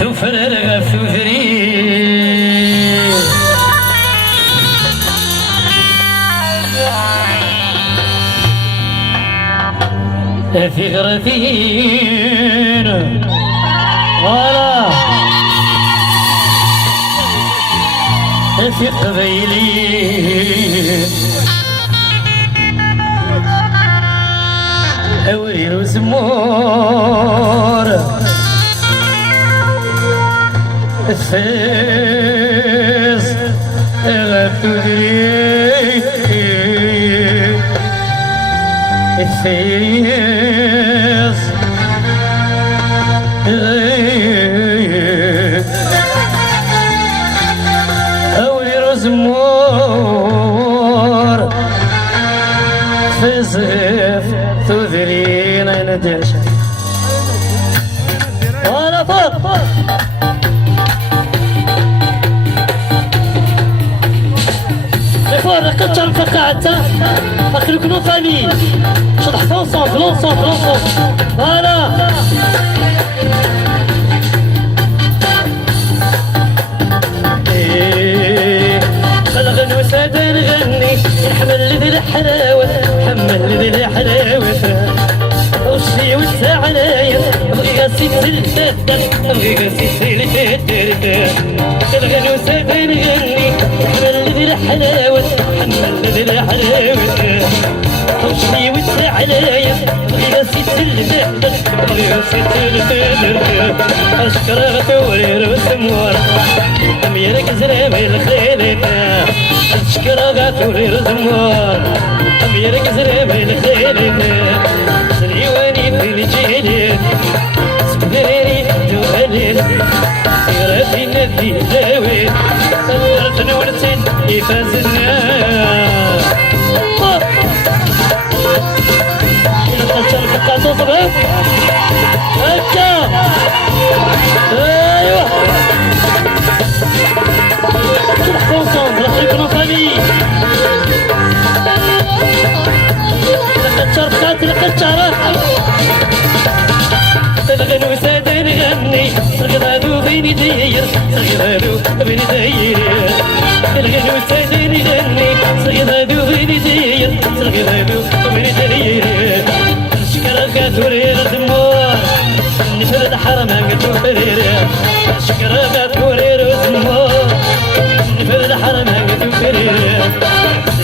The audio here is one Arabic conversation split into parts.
سفر غفوري في غرفين ولا في قبيلي أوري وزمور الفيس غفوري الفيس أولي رزمور في زيف تذرين أين درشا وأنا فوق فوق كتر فقعتا فاكرك نو فامي شطح لونسون فوالا خلق نوساد نغني نحمل ذي الحلاوة وشي وسع عليا بغي غاسي تلتات خلق نوساد نغني نحمل ذي الحلاوة وشي وسع عليا بغي غاسي تلتات أشكرا تورير وسمور أميرك زرابي الخيلنا أشكرا تورير وسمور أميرك زرابي الخيلنا سليواني في الجيلين سبداني دوالين سيراتي ندي داوين صورتنا ونسين يفازلنا هكا ايوه شرح كونسون رخيك نوصلي لقد شرفت لقد شرفت الغنو ساد نغني صغرادو بين داير الغنو ساد نغني صغرادو بين داير شكرا تورير زمور نفرد حرمة تورير شكرا تورير زمور نفرد حرمة تورير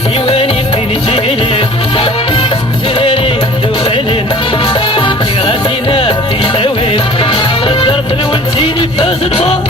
ديواني في الجيل سريري دوالين تغراتينا في الهوين الدرب الونسيني فاز البار